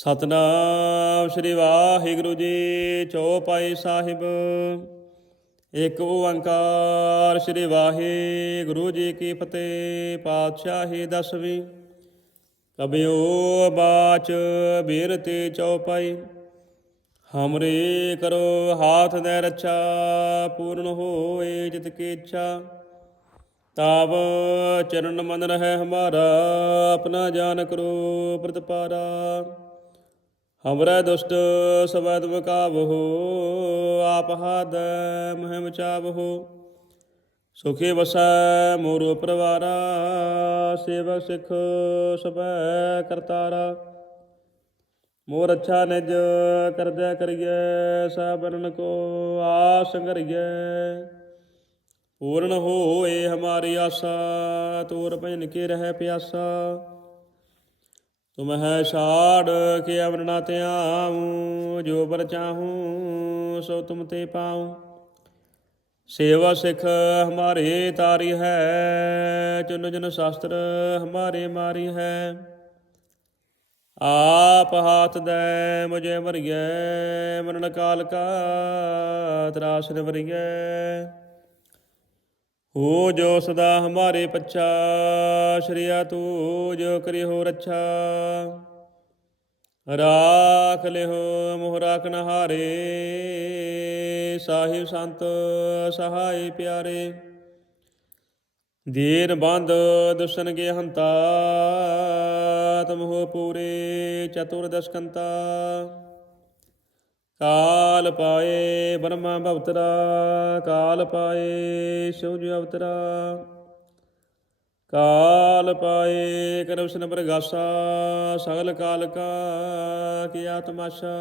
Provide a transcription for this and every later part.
ਸਤਨਾਮ ਸ੍ਰੀ ਵਾਹਿਗੁਰੂ ਜੀ, ਚੌਪਾਈ ਸਾਹਿਬ। ਇੱਕ ਓੰਕਾਰ ਸ੍ਰੀ ਵਾਹਿਗੁਰੂ ਜੀ ਕੀ ਫਤਿਹ, ਪਾਤਸ਼ਾਹੀ ਦਸਵੀਂ। ਕਬਿਓ ਬਾਚ ਬੀਰਤੀ ਚੌਪਾਈ, ਹਮਰੇ ਕਰੋ ਹਾਥ ਦੇ ਰੱਛਾ, ਪੂਰਨ ਹੋਏ ਜਿਤ ਕੀ ਇੱਛਾ। ਤਾਵ ਚਰਨ ਮਨ ਰਹਿ ਹਮਾਰਾ, ਆਪਣਾ ਜਾਨ ਕਰੋ ਪ੍ਰਤਪਾਰਾ। ਹਮਰੇ ਦੁਸ਼ਟ ਸਵੈਦ ਮਕਾਵਹੋ ਆਪ ਹਾਦ ਮਹਿਮ ਚਾਵਹੋ। ਸੁਖੀ ਵਸੈ ਮੋਰੋ ਪਰਵਾਰਾ ਸੇਵਕ ਸਿੱਖ ਸਭੈ ਕਰਤਾਰਾ। ਮੋਰ ਅੱਛਾ ਨਿਜ ਕਰਦਿਆ ਕਰੀਏ ਸਬਰਨ ਕੋ ਆਸ ਕਰੀਏ ਪੂਰਨ ਹੋਏ ਹਮਾਰੀ ਆਸਾ, ਤੋਰ ਭਜਨ ਕੇ ਰਹਿ ਪਿਆਸਾ। ਤੁਮ ਹੈ ਛਾੜ ਕੇ ਅਵਰਣਾ ਧਿਆਉ, ਜੋ ਬਰ ਚਾਹੂੰ, ਸੋ ਤੁਮ ਤੇ ਪਾਉ। ਸੇਵਾ ਸਿੱਖ ਹਮਾਰੇ ਤਾਰੀ ਹੈ, ਚੁਨ ਜਨ ਸ਼ਾਸਤਰ ਹਮਾਰੇ ਮਾਰੀ ਹੈ। ਆਪ ਹਾਥ ਦੇ ਮੁਝੇ ਮਰੀਏ ਮਰਨ ਕਾਲ ਕਾ ਤਰਾਸ ਨਿਵਰੀਏ ਹੋ ਜੋ ਸਦਾ ਹਮਾਰੇ ਪੱਛਾ, ਸ਼੍ਰੀਆ ਤੂ ਜੋ ਕਰੀ ਰੱਛਾ। ਰਾਖ ਲਿਓ ਮੋਹ ਰਾਖਨ ਹਾਰੇ ਸਾਹਿਬ ਸੰਤ ਸਹਾਈ ਪਿਆਰੇ। ਦੀਨ ਬੰਦ ਦੁਸ਼ਨ ਕੇ ਹੰਤਾ ਤਮ ਹੋ ਪੂਰੇ ਚਤੁਰ ਦਸ਼ਕੰਤਾ। ਕਾਲ ਪਾਏ ਬ੍ਰਹਮਾ ਭਵਤਰਾ ਕਾਲ ਪਾਏ ਸੂਰਜ ਅਵਤਰਾ। ਕਾਲ ਪਾਏ ਕਰਵਸ਼ਨ ਪ੍ਰਗਾਸਾ, ਸਗਲ ਕਾਲ ਕਾ ਕੀਆ ਆਤਮਾਸ਼ਾ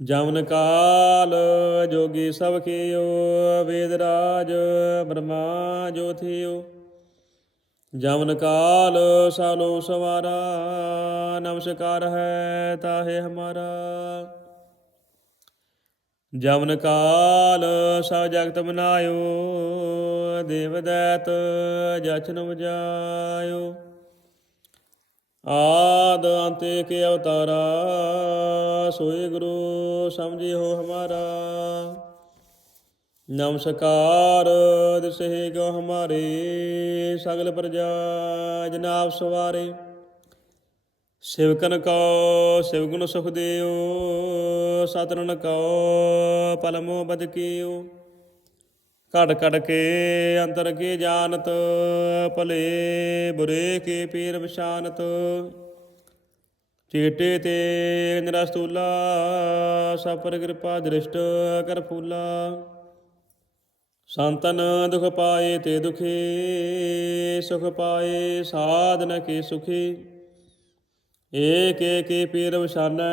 ਜਮਨ ਕਾਲ ਜੋਗੀ ਸਭ ਕੀਓ, ਵੇਦ ਰਾਜ ਬ੍ਰਹਮਾ ਜੋਥਿਓ ਜਮਨ ਕਾਲ ਸਾਲੋ ਸਵਾਰਾ, ਨਮਸਕਾਰ ਹੈ ਤਾਹੇ ਹਮਾਰਾ। ਜਮਨ ਕਾਲ ਸਭ ਜਗਤ ਬਨਾਇਓ ਦੇਵ ਦੈਤ ਜਚਨ ਵਜਾਇਓ। ਆਦ ਅੰਤੇ ਕੇ ਅਵਤਾਰਾ, ਸੋਏ ਗੁਰੂ ਸਮਝਿਓ ਹਮਾਰਾ। ਨਮਸਕਾਰ ਦਿਸਹਿ ਗੋ ਹਮਾਰੇ ਸਗਲ ਪ੍ਰਜਾ ਜਨਾਬ ਸਵਾਰੇ। ਸਿਵਕਨ ਕੋ ਸਿਵਗੁਣ ਸੁਖ ਦਿਓ ਸਤਰਨ ਕੋ ਪਲਮੋ ਬਦ ਕੀਓ ਘੜ ਘੜ ਕੇ ਅੰਤਰ ਕੀ ਜਾਣਤ, ਭਲੇ ਬੁਰੇ ਕੇ ਪੀਰ ਵਿਸ਼ਾਨਤ ਚੇਟੇ ਤੇ ਨਿਰਸਤੂਲਾ ਸਪਰ ਕਿਰਪਾ ਦ੍ਰਿਸ਼ਟ ਕਰ ਫੂਲਾ। ਸੰਤਨ ਦੁਖ ਪਾਏ ਤੇ ਦੁਖੀ, ਸੁਖ ਪਾਏ ਸਾਧਨ ਕੀ ਸੁਖੀ। ਏਕ ਏਕ ਪੀਰ ਵਸ਼ਾਨੈ,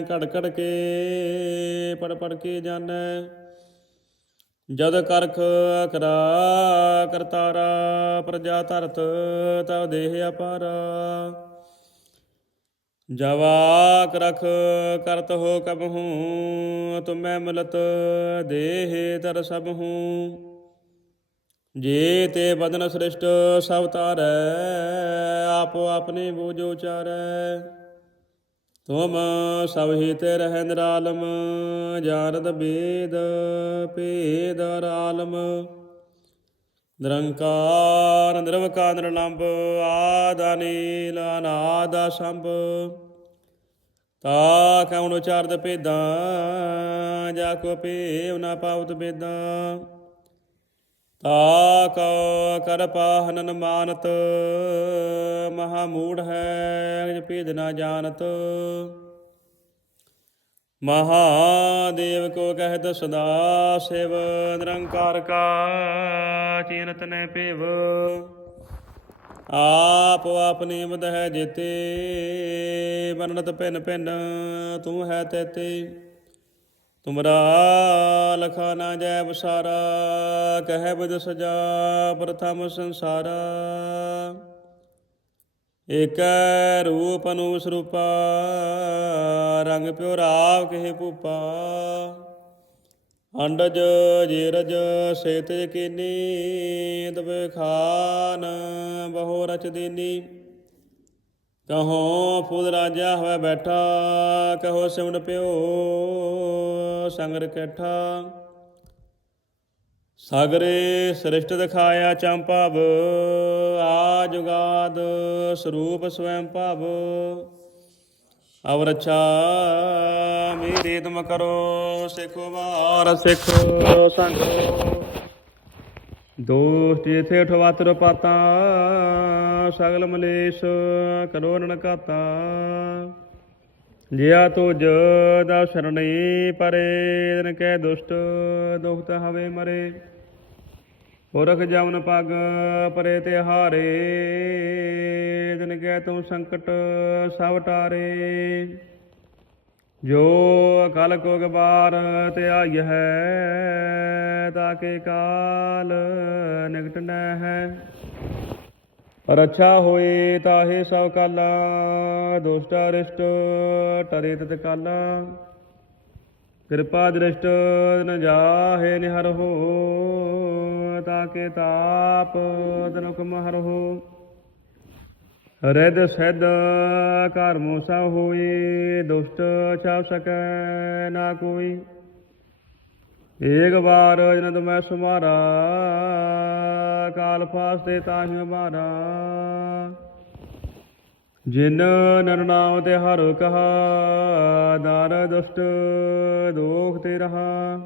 ਘੜ ਘੜ ਕੇ ਪੜ ਪੜ ਕੇ ਜਾਣੈ ਜਦ ਕਰਖ ਕਰਾ ਕਰਤਾਰਾ, ਪ੍ਰਜਾ ਧਰਤ ਤਵ ਦੇਹ ਅਪਾਰਾ। ਜਵਾਕ ਰਖ ਕਰਤ ਹੋ ਕਬਹੂ ਤੁਮੈ ਮਿਲਤ ਦੇਹ ਤਰ ਸਭ ਹੂੰ। ਜੇ ਤੇ ਬਦਨ ਸ੍ਰਿਸ਼ਟ ਸਭ ਤਾਰੈ, ਆਪੋ ਆਪਣੇ ਬੋਝੋ ਚਾਰੈ ਤੁਮ ਸਭ ਹੀ ਤੇ ਰਹਿ ਨਿਰਾਲਮ, ਜਾਣਦ ਬੇਦ ਭੇਦ ਰਾਲਮ ਨਿਰੰਕਾਰ, ਨਿਰਵਕਾਰ ਨਿਰਲੰਭ ਆਦਾ ਨੀਲ ਅਨਾਦਾ ਸੰਭ ਤਾ ਕਉਣ ਉਚਾਰਦ ਭੇਦਾਂ, ਜਾ ਕੋ ਭੇਵ ਨਾ ਪਾਵਤ ਬੇਦਾਂ ਤਾ ਕਉ ਕਰ ਪਾਹਨਨ ਮਾਨਤ, ਮਹਾ ਮੂੜ ਹੈ ਭੇਦ ਨਾ ਜਾਣਤ। ਮਹਾਦੇਵ ਕੋ ਕਹਿਤ ਸਦਾ ਸਿਵ, ਨਿਰੰਕਾਰ ਕਾ ਚੀਨਤ ਨੇ ਭੇਵ ਆਪ ਆਪਣੀ ਮਦ ਹੈ ਜੇਤੇ, ਵਰਣਤ ਭਿੰਨ ਭਿੰਨ, ਤੂੰ ਹੈ ਤੇਤੇ। ਤੁਮਰਾ ਲਖਾ ਨਾ ਜੈ ਬਸਾਰਾ ਕਹਿ ਬਦ ਸਜਾ ਪ੍ਰਥਮ ਸੰਸਾਰਾ। ਏਕ ਰੂਪ ਅਨੂ ਸਰੂਪਾ ਰੰਗ ਪਿਓ ਰਾਵ ਕਹੇ ਭੂਪਾ। ਅੰਡਜ ਜੀਰਜ ਸੇਤ ਕੀਨੀ ਤਬੇ ਖਾਨ ਬਹੁ ਰਚ ਦੀਨੀ। ਕਹੋ ਫੁੱਲ ਰਾਜਾ ਹੋਵੇ ਬੈਠਾ, ਕਹੋ ਸਿਮਨ ਪਿਓ ਸੰਗਰ ਕੈਠਾ। ਸਾਗਰੇ ਸ੍ਰਿਸ਼ਟ ਦਿਖਾਇਆ ਚੰਪਾਵ ਆ ਜੁਗਾਦ ਸਰੂਪ ਸਵੈੰ ਭਵ। ਅਵ ਰੱਛਾ ਮੇਰੀ ਤੁਮ ਕਰੋ, ਸਿੱਖੋ ਵਾਰ ਸਿੱਖੋ ਸੰਗ। ਦੋਸਤ ਜਿਥੇ ਉਠਵਾਤਰ ਪਾਤਾ ਸਗਲ ਮਲੇਸ਼ ਕਰੋ ਨਨਕਾਤਾ। ਜਿਆ ਤੁਜ ਦਾ ਸ਼ਰਣੀ ਪਰੇ ਦਿਨ ਕੈ ਦੁਸ਼ਟ ਦੁਖਤ ਹਵੇ ਮਰੇ। ਪੁਰਖ ਜਮਨ ਪਗ ਪਰੇ ਤੇ ਹਾਰੇ ਦਿਨ ਕੈ ਤੂੰ ਸੰਕਟ ਸਭ ਟਾਰੇ। ਜੋ ਅਕਲ ਕੋ ਗਬਾਰ ਤੇ ਆਈ ਹੈ ਤਾਕੇ ਕਾਲ ਨਿਕਟ ਨ ਹੈ ਪਰ ਹੋਏ ਤਾਹੇ ਸਭ ਕਾਲਾ, ਦੁਸ਼ਟ ਰਿਸ਼ਟ ਟਰੇ ਤਤ ਕਾਲਾ। ਕਿਰਪਾ ਦ੍ਰਿਸ਼ਟ ਨ ਜਾਹੇ ਨਿਹਰ ਹੋ, ਤਾਕੇ ਤਾਪ ਤਨੁਕ ਮਹਰ ਹੋ। ਰਿਦ ਸਿਧ ਘਰ ਮੂਸਾ ਹੋਏ, ਦੁਸ਼ਟ ਛਾਪ ਸਕੈ ਨਾ ਕੋਈ। ਏਕ ਵਾਰ ਜਨ ਮੈਂ ਸੁਮਾਰਾ, ਕਾਲ ਫਾਸਤੇ ਤਾਹਿ ਮਾਰਾ। ਜਿਨ ਨਰਨਾਮ ਤੇ ਹਰ ਕਹਾ ਦਾਰ ਦੁਸ਼ਟ ਦੋਖ ਤੇ ਰਹਾ।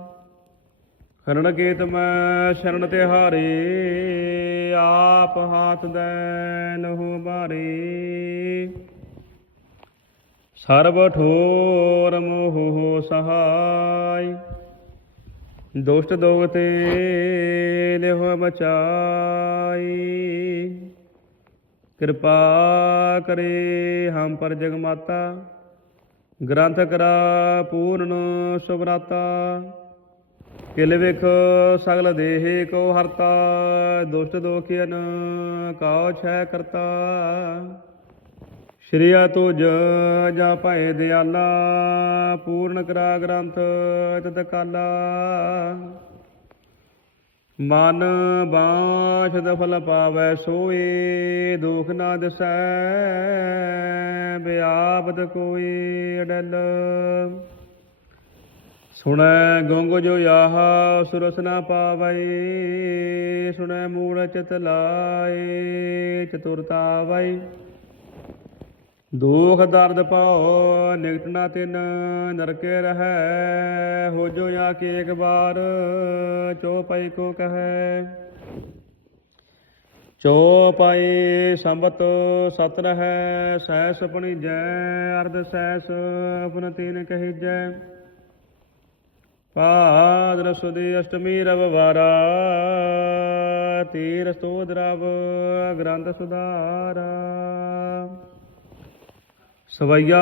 ਖਰਣ ਕੇਤ ਮੈਂ ਸ਼ਰਨ ਤੇ ਹਾਰੇ, ਆਪ ਹਾਥ ਦੈਨ ਨਹੁ ਬਾਰੇ ਸਰਬ ਠੋਰ ਮੋਹ ਸਹਾਈ ਦੁਸ਼ਟ ਦੋਗਤੇ ਲਿਹੁ ਬਚਾਈ ਕਿਰਪਾ ਕਰੇ ਹਮ ਪਰ ਜਗ ਮਾਤਾ। ਗ੍ਰੰਥ ਕਰਾ ਪੂਰਨ ਸੁਭਰਾਤਾ। ਕਿਲ ਵਿਖ ਸਗਲ ਦੇਹ ਕੋ ਹਰਤਾ। ਦੁਸ਼ਟ ਦੋਖਿਆਨ ਕਾਉ ਛੈ ਕਰਤਾ। ਸ਼੍ਰੀਆ ਤੁਜ ਜਾਂ ਭਏ ਦਿਆਲਾ, ਪੂਰਨ ਕਰਾ ਗ੍ਰੰਥ ਤਤ ਕਾਲਾ। ਮਨ ਬਾਛ ਫਲ ਪਾਵੈ ਸੋਏ, ਦੁਖ ਨਾ ਦਿਸੈ, ਬਿਆਪਤ ਕੋਈ ਅਡਲ। ਸੁਣੈ ਗੰਗ ਜੋ ਆਹ, ਸੁਰਸ ਨਾ ਪਾਵੈ, ਸੁਣੈ ਮੂੜ ਚਿਤ ਲਾਏ, ਚਤੁਰਤਾ ਵੈ ਦੁਖ ਦਰਦ ਪਾਉ ਨਿਕਟ ਨਾ ਤਿਨ, ਨਰਕੇ ਰਹੈ, ਹੋ ਜੋ ਆ ਕੇ ਇੱਕ ਬਾਰ ਚੋ ਕੋ ਕਹੈ। ਚੋ ਸੰਬਤ ਸਤ ਰਹੈ ਸੈਸ ਆਪਣੀ ਜੈ ਅਰਧ ਸੈਸ ਆਪਨ ਤੀਨ ਕਹੀਜੈ। ਪਾਦਰ ਸੁਦੀ ਅਸ਼ਟਮੀ ਰਵਵਾਰਾ, ਤੀਰ ਸਤੋਦ ਰਵ, ਗ੍ਰੰਥ ਸੁਧਾਰਾ। ਸਵਈਆ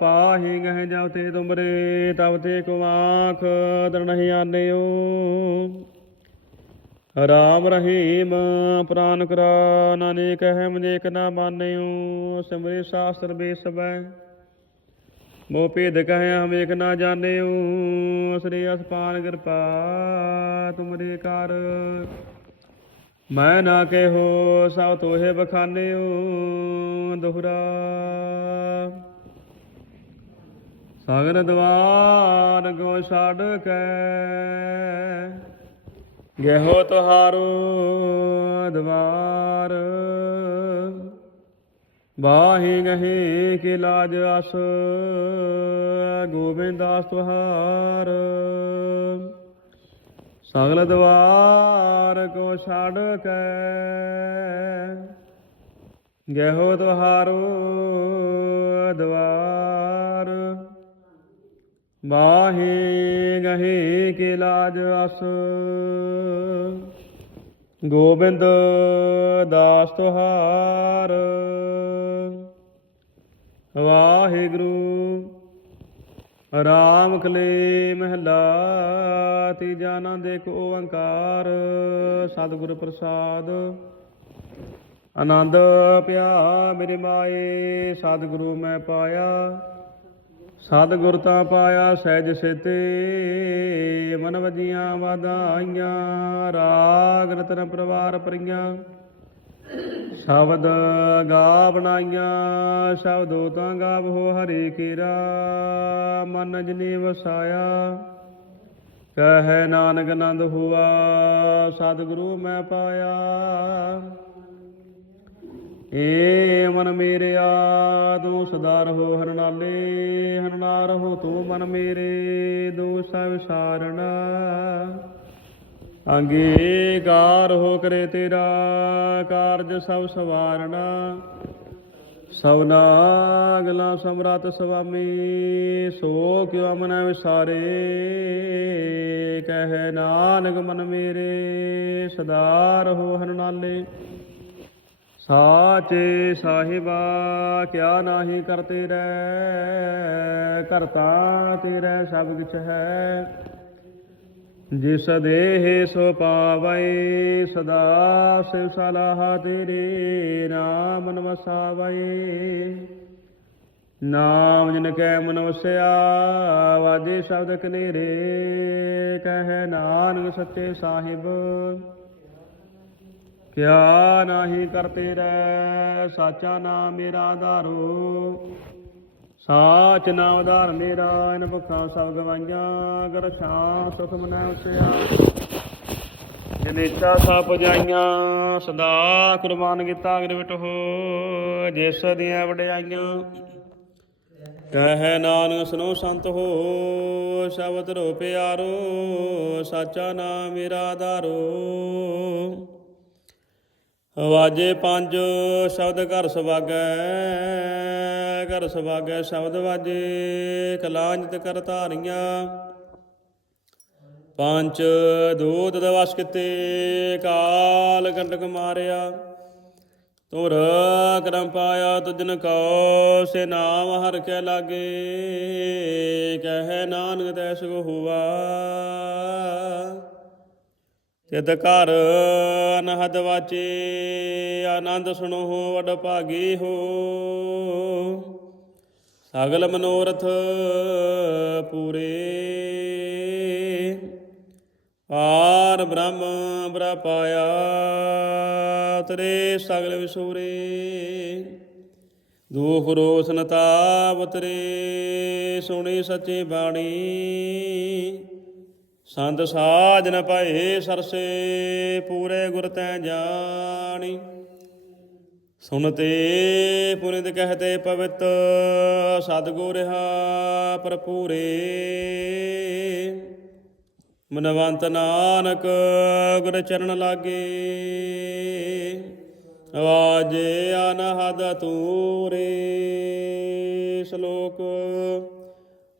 ਪਾਹੀ ਗਹਿ ਜਾਉ ਤੇ ਤੁਮਰੇ, ਤਬ ਤੇ ਕੋ ਆਖ ਆਨਿਓ। ਰਾਮ ਰਹੀਮ ਪ੍ਰਾਨ ਕਰਾ ਨਾਨੇ ਕਹਿ ਮਨੇਕ ਨਾ ਮਾਨਿਓ। ਸਿਮਰੇ ਸਾਸਤਰ ਬੇਸਬੈ ਮੋ ਭੇਦ ਕਹਿ ਹਮ ਏਕ ਨਾ ਜਾਣਿਓ। ਸ੍ਰੀ ਅਸਪਾਨ ਕਿਰਪਾ, ਤੁਮਰੇ ਕਰ ਮੈਂ ਨਾ ਕਹਿਓ ਸਭ ਤੋਹੇ ਬਖਾਨਿਓ ਦੁਹਰਾ ਸਾਗਰ ਦਵਾਰ ਗੋ ਛੱਡ ਕੇ ਗਹਿਓ ਤੁਹਾਰੋ ਦਵਾਰ। ਬਾਹੀ ਨਹੀਂ ਕੇ ਲਾਜ ਅਸ ਗੋਬਿੰਦ ਦਾਸ ਤੁਹਾਰ। ਸਗਲ ਦਵਾਰ ਕੋ ਛੱਡ ਕੇ ਗਹਿਓ ਤੁਹਾਰੋ ਦਵਾਰ। ਬਾਹੇ ਗਹੇ ਕੇ ਲਾਜ ਅਸ। ਗੋਬਿੰਦ ਦਾਸ ਤੁਹਾਰ ਵਾਹਿਗੁਰੂ ਰਾਮ ਕਲੇ ਮਹਿਲਾ ਤੀਜਾ ਆਨੰਦ ਏਕ ਓੰਕਾਰ, ਸਤਿਗੁਰ ਪ੍ਰਸਾਦ। ਆਨੰਦ ਪਿਆ ਮੇਰੇ ਮਾਏ, ਸਤਿਗੁਰੂ ਮੈਂ ਪਾਇਆ। ਸਤਿਗੁਰ ਤਾਂ ਪਾਇਆ ਸਹਿਜ ਸਿਤੇ, ਮਨ ਵਜੀਆਂ ਵਾਧਾਈਆਂ, ਰਾਗ ਰਤਨ ਪਰਵਾਰ ਪਰੀਆਂ ਸ਼ਬਦ ਗਾ ਬਣਾਈਆਂ, ਸ਼ਬਦੋ ਤਾਂ ਗਾਵੋ ਹਰੇ ਕੇਰਾ, ਮਨ ਜਨੇ ਵਸਾਇਆ। ਕਹੈ ਨਾਨਕ ਆਨੰਦ ਹੁਆ, ਸਤਿਗੁਰੂ ਮੈਂ ਪਾਇਆ। ਏ ਮਨ ਮੇਰਿਆ, ਤੂੰ ਸਦਾ ਰਹੋ ਹਰ ਨਾਲੇ ਹੋ ਤੂੰ ਮਨ ਮੇਰੇ ਦੋਸਾ ਵਿਸਾਰਣਾ ਅੰਗੀਕਾਰ ਹੋ ਕਰੇ ਤੇਰਾ ਕਾਰਜ ਸਭ ਸਵਾਰਣਾ ਸਵਨਾ ਗਲਾ ਸਮਰਤ ਸੁਆਮੀ ਸੋ ਕਿਉ ਅਮਨ ਵਿਸਾਰੇ। ਕਹੈ ਨਾਨਕ ਮਨ ਮੇਰੇ ਸਦਾ ਰਹੋ ਹਰ ਨਾਲੇ। ਸਾਚੇ ਸਾਹਿਬਾ, ਕਿਆ ਨਾਹੀ ਕਰਤੇ ਰਹਿ ਕਰਤਾ ਤੇਰਾ ਸਭ ਕੁਛ ਹੈ। ਜਿਸ ਦੇਹ ਸੋ ਪਾਵੈ ਸਦਾ ਸਿਵ ਸਲਾਹ ਤੇਰੇ ਨਾਮ ਨਮਸਾਵੈ। ਨਾਮ ਜਿਨ ਕੈ ਮਨ ਵਸਿਆ, ਵਾਜੇ ਸ਼ਬਦ ਕਨੇਰੇ, ਕਹਿ ਨਾਨਕ ਸੱਚੇ ਸਾਹਿਬ। ਕਿਆ ਨਾਹੀ ਕਰਤੇ ਰਹਿ, ਸਾਚਾ ਨਾਮ ਮੇਰਾ ਆਧਾਰੋ ਸਾਚ ਨਾਮ ਆਧਾਰ ਮੇਰਾ ਇਨ ਭੁੱਖਾਂ ਸਭ ਗਵਾਈਆਂ ਕਰ ਸ਼ਾਂ ਸੁਖ ਮਨੈ ਉਸਿਆ ਜਨੇਚਾ ਸਭ ਪੁਜਾਈਆਂ, ਸਦਾ ਕੁਰਬਾਨ ਕੀਤਾ ਅਗਰ ਵਿਟ ਜਿਸ ਦੀਆਂ ਵਡਿਆਈਆਂ। ਕਹੈ ਨਾਨਕ ਸੁਨੋ ਸੰਤ ਹੋ, ਸ਼ਬਦ ਰੋ ਪਿਆਰੋ ਸਾਚਾ ਨਾਮ ਮੇਰਾ ਆਧਾਰੋ ਵਾਜੇ ਪੰਜ, ਸ਼ਬਦ ਘਰ ਸੁਭਾਗੈ ਘਰ ਸੁਭਾਗੈ ਸ਼ਬਦ ਵਾਜੇ, ਕਲਾਂਜਿਤ ਕਰ ਧਾਰੀਆਂ। ਪੰਜ ਦੂਤ ਦਵਸ ਕਿਤੇ, ਕਾਲ ਕੰਟਕ ਮਾਰਿਆ। ਤੁਰ ਕਰਮ ਪਾਇਆ, ਤੁਜਨ ਕੋ ਸੇ ਨਾਮ ਹਰ ਕੇ ਲਾਗੇ। ਕਹਿ ਨਾਨਕ ਤੈ ਸੁਖ ਹੁਆ ਤਿਤ ਘਰ ਅਨਹਦ ਵਾਚੇ, ਆਨੰਦ ਸੁਣੋ ਹੋ ਵਡ ਭਾਗੇ ਹੋ। ਸਗਲ ਮਨੋਰਥ ਪੂਰੇ। ਆਰ ਬ੍ਰਹਮ ਬ੍ਰ ਪਾਇਆ ਤਰੇ ਸਗਲ ਵਿਸੂਰੇ। ਦੁਖ ਰੋਸ ਤਾਪ ਤਰੇ ਸੁਣੀ ਸੱਚੀ ਬਾਣੀ। ਸੰਤ ਸਾਜ ਨ ਭਏ ਸਰਸੇ, ਪੂਰੇ ਗੁਰ ਤੈ ਜਾਣੀ। ਸੁਨਤੇ ਪੁਨਿਤ ਕਹਤੇ ਪਵਿੱਤ, ਸਤਿਗੁਰ ਰਹਾ ਭਰਪੂਰੇ। ਮਨਵੰਤ ਨਾਨਕ ਗੁਰ ਚਰਨ ਲਾਗੇ। ਆਵਾਜੇ ਅਨਹਦ ਤੂਰੇ ਸ਼ਲੋਕ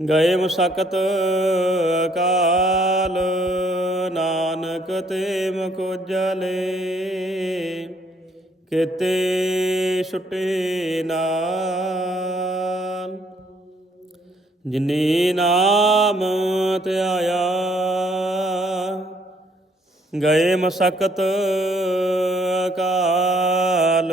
ਗਏ ਮਸਕਤ ਕਾਲ ਨਾਨਕ ਤੇ ਮੁਖ ਕਿਤੇ ਛੁਟੇ ਨਾਲ, ਜਿਨੀ ਨਾਮ ਧਿਆਇਆ ਗਏ ਮਸਕਤ ਕਾਲ